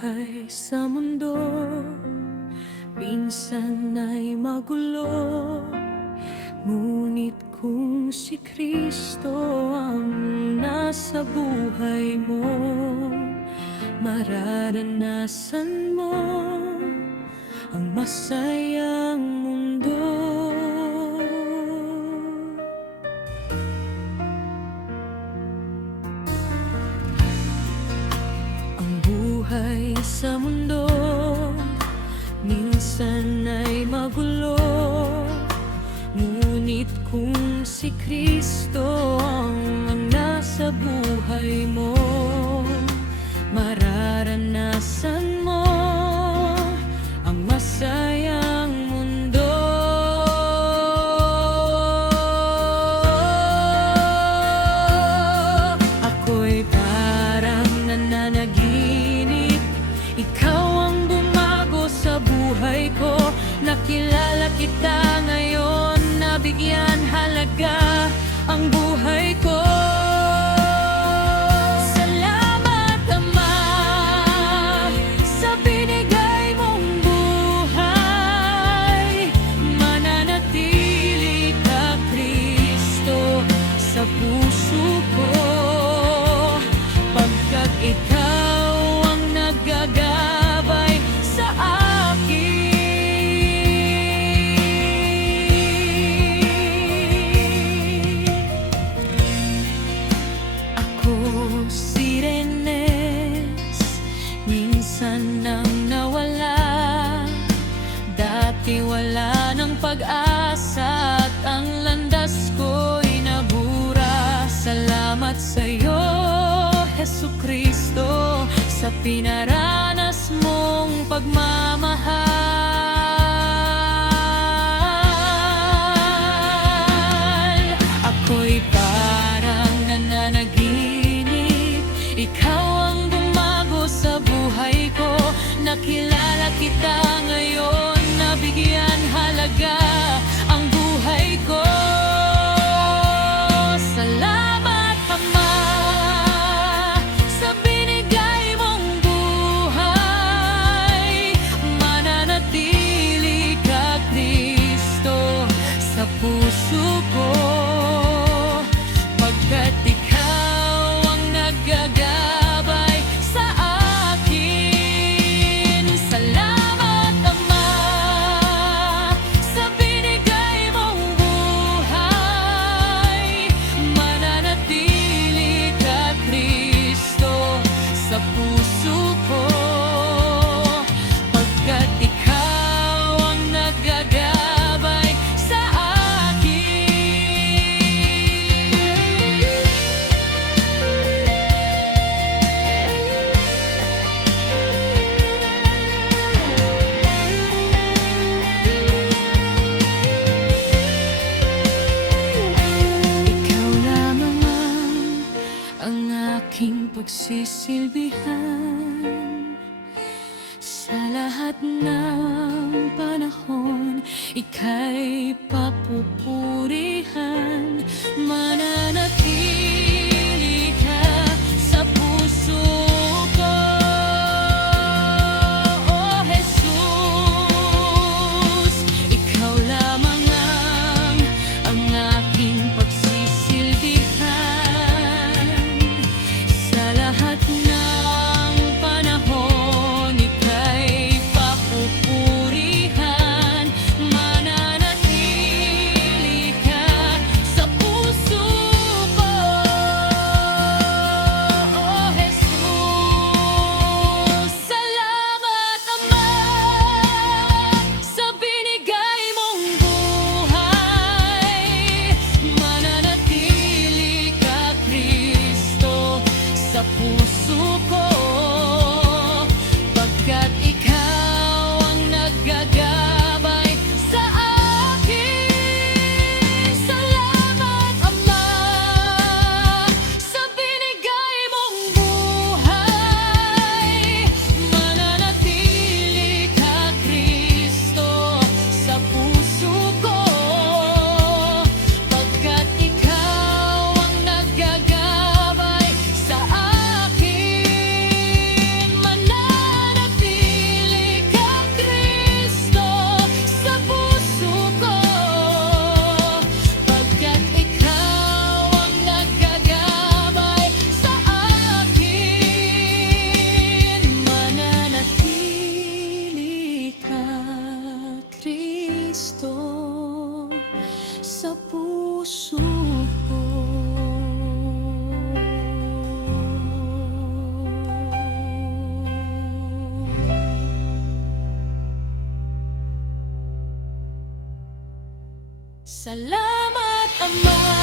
buhay sa mundo minsan ay magulo, ngunit kung si Kristo ang nasa buhay mo, mararanasan mo ang masayang mundo. Ang buhay sa mundo minsan ay magulo, ngunit kung si Kristo ang nasa buhay mo, mararanasan mo ang masayang mundo. Ako'y parang nananaginip, ikaw ang bumago sa buhay ko. Nakilala kita ngayon, nabigyan halaga ang buhay ko. Salamat Ama sa binigay mong buhay, mananatili ka Kristo sa puso ko, pagkat ikaw ang naggagabay sa akin. Si Renes, minsan nang nawala, dati wala ng pag-asa at ang landas ko'y nabura. Salamat sa'yo, Jesucristo, sa pinaranas mong pagmamahal. Ako'y parang nananaginip, ikaw ang bumago sa buhay ko. Nakilala kita ngayon, nabigyan halaga ang buhay ko. Salamat Ama sa binigay mong buhay, mananatili ka Kristo sa puso ko, pagkat ikaw ang naggagabay sa akin. Salamat Ama sa binigay mong buhay, mananatili ka Kristo sa puso ko, pagkat ikaw ang naggagabay sa aking pagsisilbihan. Sa lahat ng panahon, ika'y papupurihan, mananatili ka sa puso ko. O Jesus, ikaw lamang ang aking pagsisilbihan. Sa lahat ng panahon, ika'y papupurihan, mananatili ka Salamat, Ama.